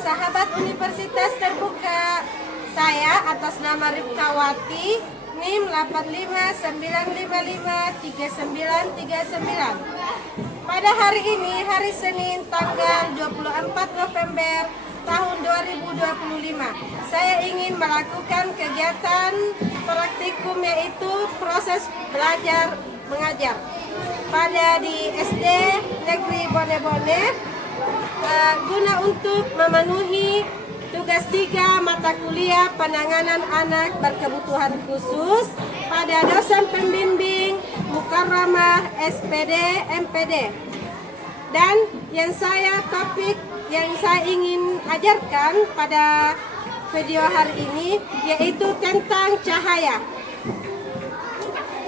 sahabat Universitas Terbuka. Saya atas nama Rifkawati, NIM 859553939. Pada hari ini, hari Senin, tanggal 24 November tahun 2025, saya ingin melakukan kegiatan praktikum, yaitu proses belajar mengajar pada di SD Negeri Bone-Bone, guna untuk memenuhi tugas 3 mata kuliah penanganan anak berkebutuhan khusus pada dosen pembimbing Mukarramah SPD MPD. Dan topik yang saya ingin ajarkan pada video hari ini yaitu tentang cahaya,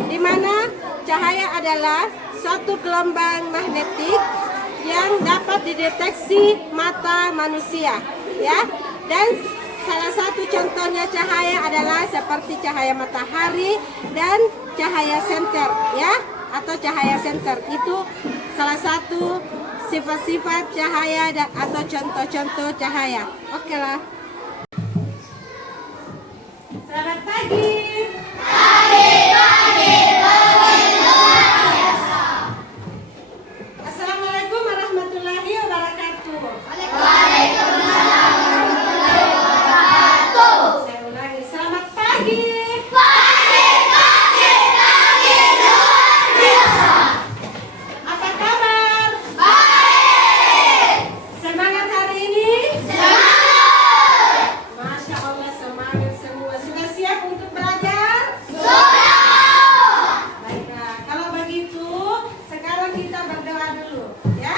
di mana cahaya adalah suatu gelombang magnetik yang dapat dideteksi mata manusia, ya. Dan salah satu contohnya cahaya adalah seperti cahaya matahari dan cahaya senter, ya, atau cahaya senter. Itu salah satu sifat-sifat cahaya atau contoh-contoh cahaya. Oke lah. Selamat pagi. Assalamualaikum warahmatullahi wabarakatuh. Waalaikumsalam warahmatullahi wabarakatuh. Saya ulangi, selamat pagi. Pagi luar biasa. Apa kabar? Baik. Semangat hari ini? Semangat. Masya Allah, semangat semua. Sudah siap untuk belajar? Sudah. Baiklah, kalau begitu sekarang kita berdoa dulu, ya.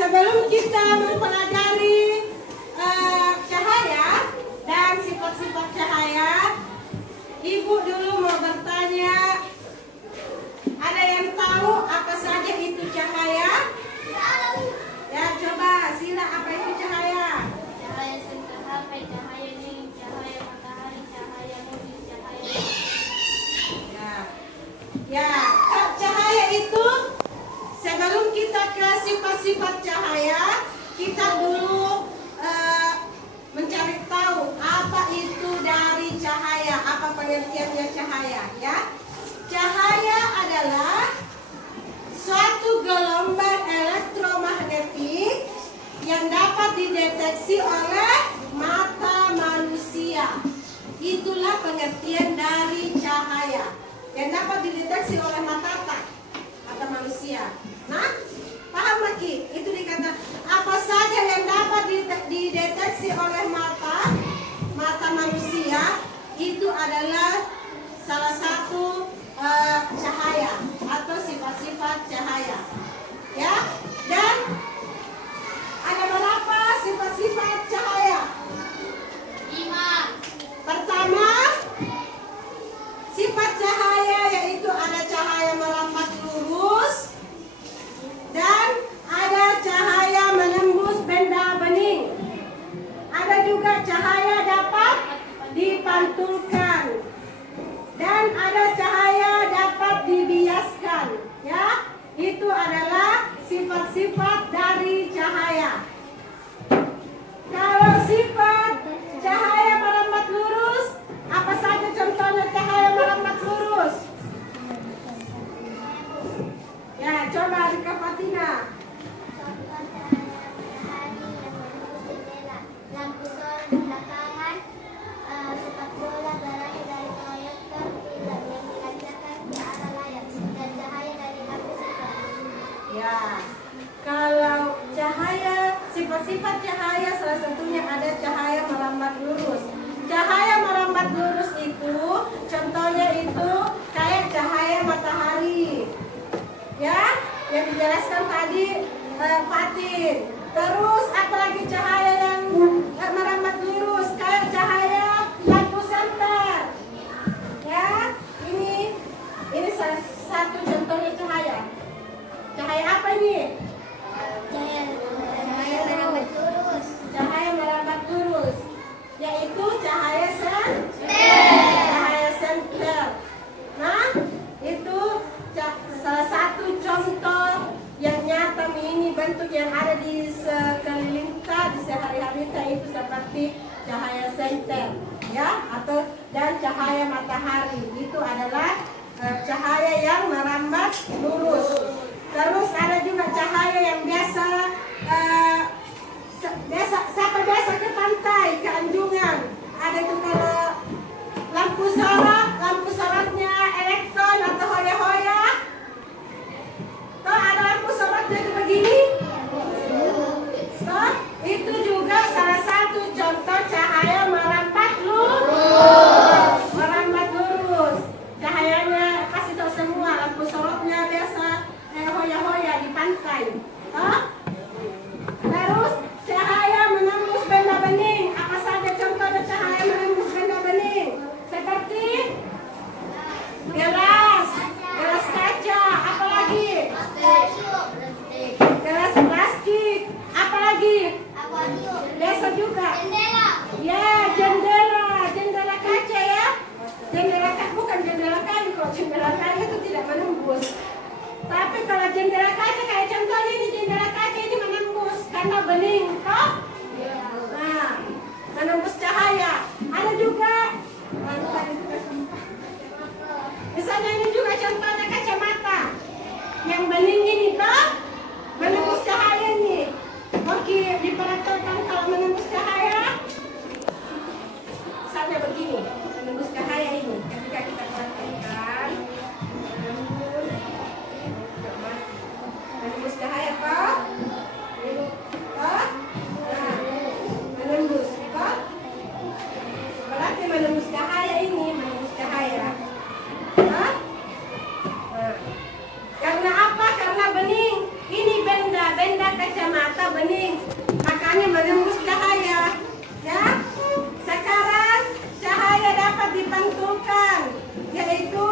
Sebelum kita mempelajari cahaya dan sifat-sifat cahaya, Ibu dulu mau bertanya, ada yang tahu apa saja itu cahaya? Ya, coba sila, apa itu cahaya? Cahaya senter HP, cahaya dingin, cahaya matahari, cahaya mobil, cahaya. Ya, cahaya itu, sebelum kita ke sifat-sifat cahaya, kita dulu mencari tahu apa itu dari cahaya, apa pengertiannya cahaya, ya. Cahaya adalah suatu gelombang elektromagnetik yang dapat dideteksi oleh mata manusia. Itulah pengertian dari cahaya, yang dapat dideteksi oleh mata manusia. Nah, paham lagi? Itu dikata apa saja yang dapat dideteksi oleh mata manusia, itu adalah salah satu cahaya atau sifat-sifat cahaya. Ya, dan ada berapa sifat-sifat cahaya? 5. Pertama, sifat cahaya yaitu ada cahaya merambat lurus dan ada cahaya menembus benda bening. Ada juga cahaya dapat dipantulkan dan ada cahaya dapat dibiaskan. Ya, itu adalah sifat-sifat dari cahaya. Kalau sifat cahaya merambat lurus, apa saja contohnya cahaya merambat lurus? sifat cahaya salah satunya ada cahaya merambat lurus. Cahaya merambat lurus itu contohnya itu kayak cahaya matahari. Ya, yang dijelaskan tadi Fatin. Terus apalagi cahaya yang merambat lurus kayak cahaya lampu senter. Ya, ini salah satu contohnya cahaya. Cahaya apa ini? Cahaya merambat lurus. Cahaya merambat lurus, yaitu cahaya senter. Nah, itu salah satu contoh yang nyata ini bentuk yang ada di sekeliling kita di sehari-hari kita itu seperti cahaya senter, ya, dan cahaya matahari itu adalah cahaya yang merambat lurus. Terus ada juga cahaya yang siapa biasa ke pantai, ke anjungan. Ada itu kalau lampu sorotnya elektron atau hoya-hoya. Toh ada lampu sorotnya itu begini. Toh itu juga salah satu contoh cahaya merambat lurus. Merambat lurus. Cahayanya kasih tahu semua, lampu sorotnya biasa hoya-hoya di pantai. Toh? Terus cahaya menembus benda bening. Apa saja contohnya cahaya menembus benda bening? Seperti gelas kaca, apalagi? Gelas plastik, apalagi? Biasa juga. Ya, jendela kaca ya. Bukan jendela kayu, kalau jendela kayu itu tidak menembus. Tapi kalau jendela kaca kayak contohnya ini jendela kaca ini menembus karena bening, toh? Nah, menembus cahaya. Ada juga misalnya ini juga contohnya kacamata yang bening ini, toh? Menembus cahaya ini. Oke, diperhatikan kalau menembus cahaya misalnya begini, menembus cahaya ini ketika kita perhatikan menembus cahaya, toh? Toh? Nah, menembus, toh? Berarti menembus cahaya ini, menembus cahaya. Toh? Nah, karena apa? Karena bening. Ini benda kacamata bening, makanya menembus cahaya. Ya. Sekarang cahaya dapat dipantulkan, yaitu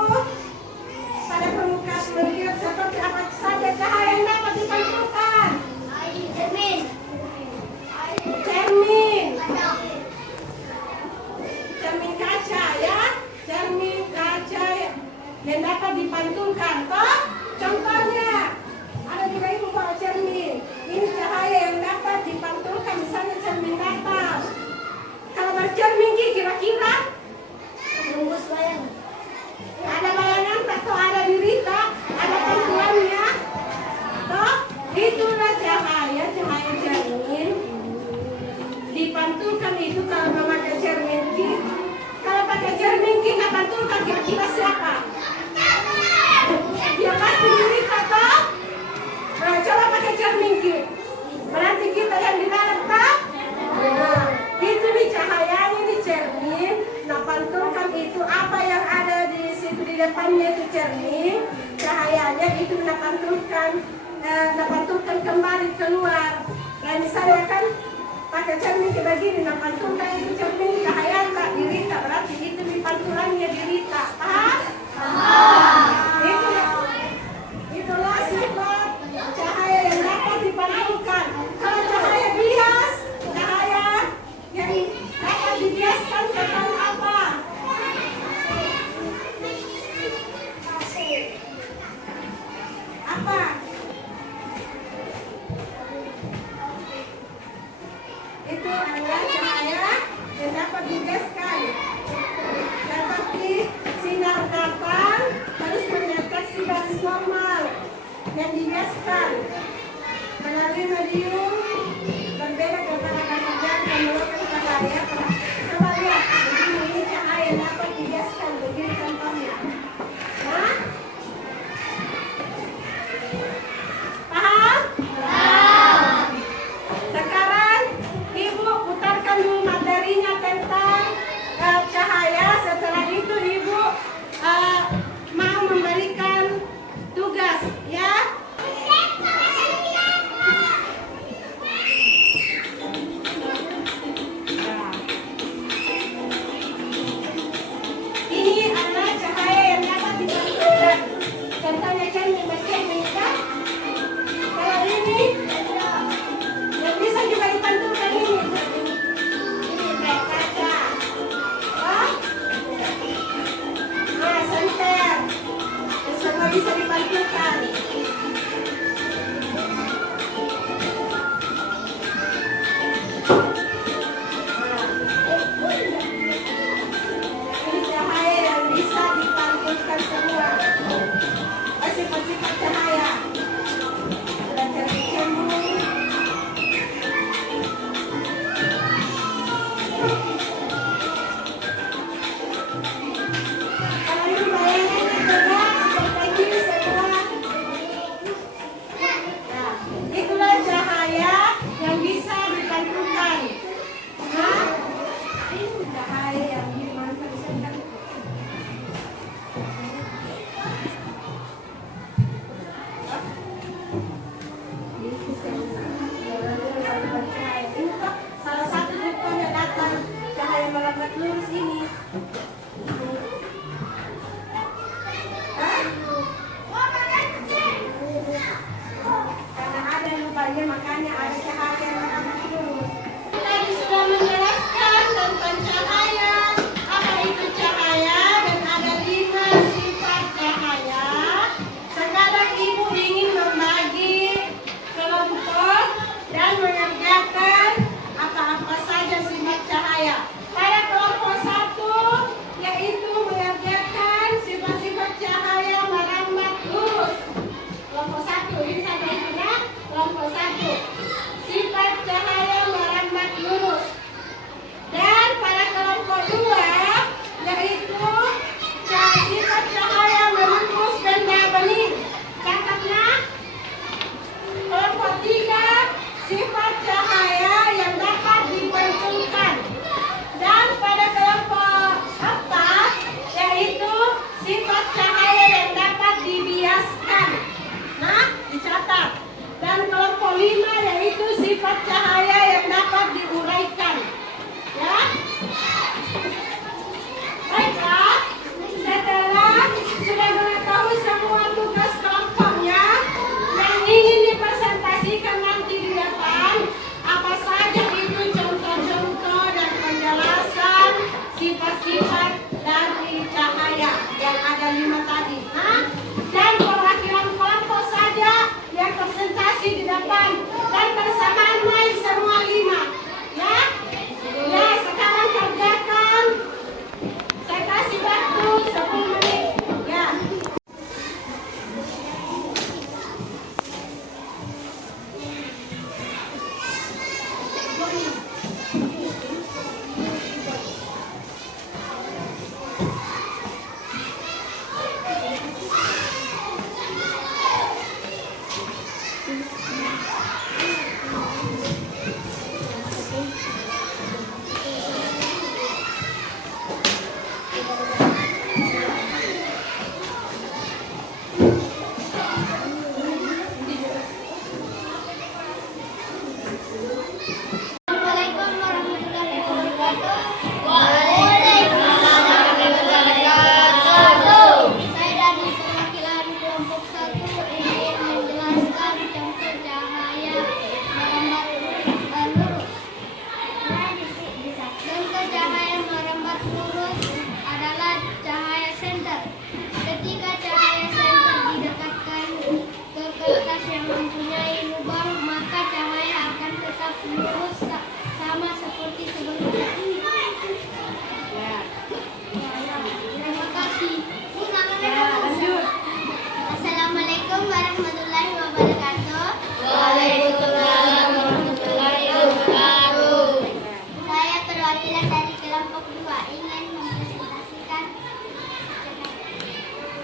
pada permukaan menurut seperti apa saja cahaya yang dapat dipantulkan? Cermin kaca, ya, cermin kaca yang dapat dipantulkan. Toh, contohnya ada juga ibu bawa cermin. Ini cahaya yang dapat dipantulkan, misalnya cermin datar. Kalau bercermin kira-kira menembus bayangan. Ada bayangan atau ada dirita, ada pantulannya. Toh, itulah cahaya cermin. Dipantulkan itu kalau memakai cermin ki. Kalau pakai cermin ki nggak pantulkan kira-kira siapa? Ya pasti dirita, toh? Nah, coba pakai cermin ki. Berarti kita yang di dalam, toh? Nah, itu di cahayanya di cermin. Nah, pantulkan itu apa yang ada di situ di depannya itu cermin. Cahayanya itu napantulkan kembali keluar. Nah, misalnya kan pakai cermin ke begini, napantulkan itu cermin cahaya tak dirita, berarti itu di pantulannya dirita. Paham? Itulah sifat cahaya yang dapat dipantulkan. Kalau cahaya bias, cahaya yang dapat dibiaskan dengan apa? Apa? Itu adalah cahaya yang dapat dibiaskan. Seperti sinar datang harus mendeteksi garis normal yang dibiaskan melalui medium berbeda antara kajian dan melakukan cahaya. Coba lihat, ini cahaya yang dapat dibiaskan begini contohnya. Nah, paham? Sekarang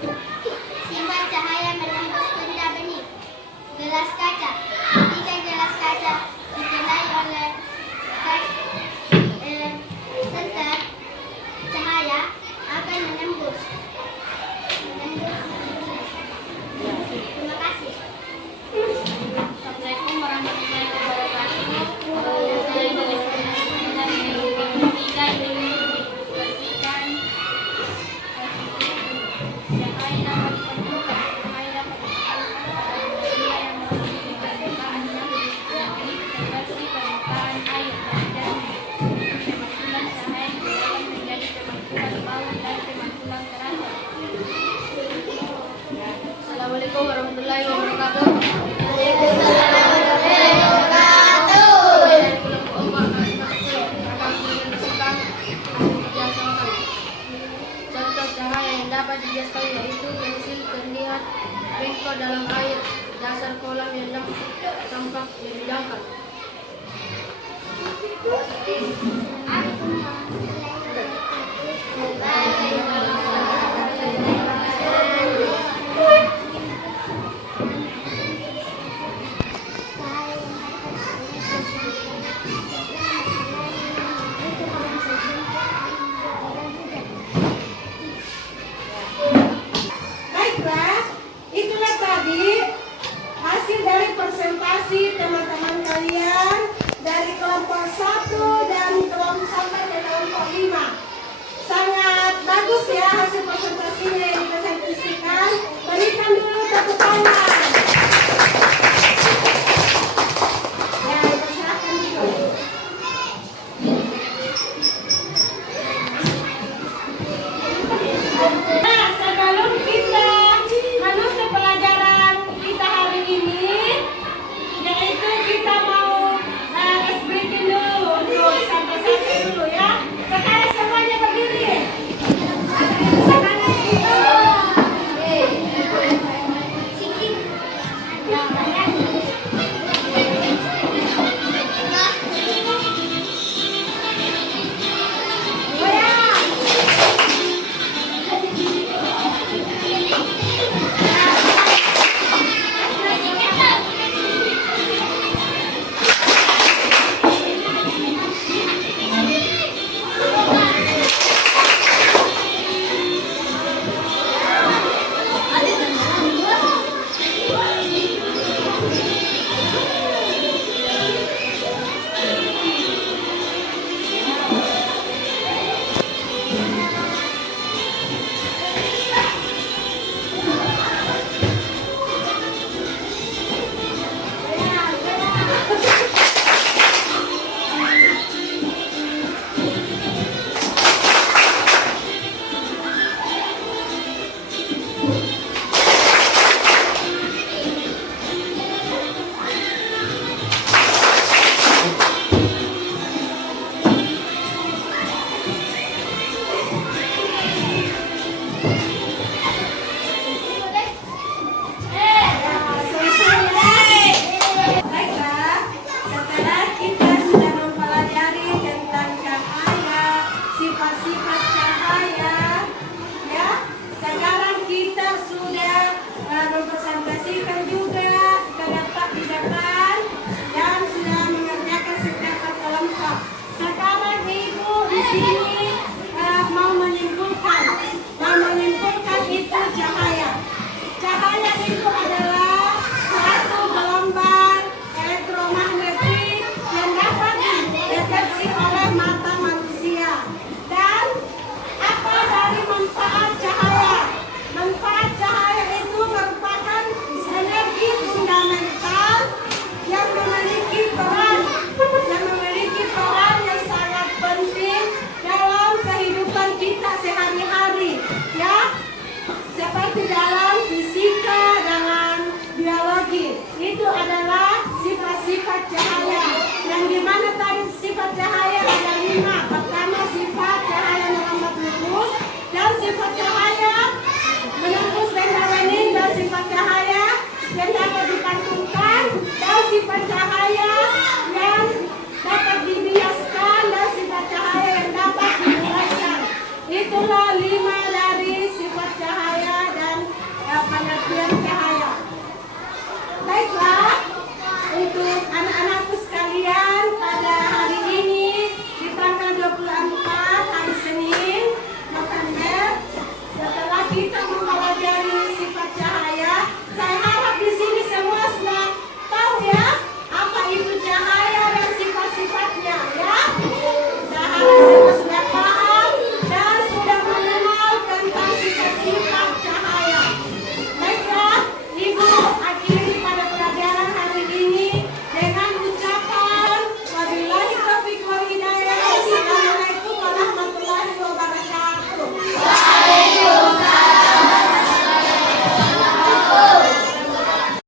Sifat cahaya menembus benda bening. Gelas kaca. Ketika gelas kaca dikenai oleh senter, cahaya akan menembus. Terima kasih. Assalamualaikum warahmatullahi wabarakatuh. Saya dari Tiga ini diinformasikan cahaya dapat ditentukan, cahaya dapat ditentukan manusia yang melebihi permukaannya seperti permukaan air dan pemakzulan cahaya dibagi menjadi pemakzulan bawah dan pemakzulan teratas. Assalamualaikum warahmatullahi wabarakatuh. Contoh cahaya yang dapat dijelaskan yaitu pensil terlihat bengkok dalam air, dasar kolam yang tampak lebih dangkal.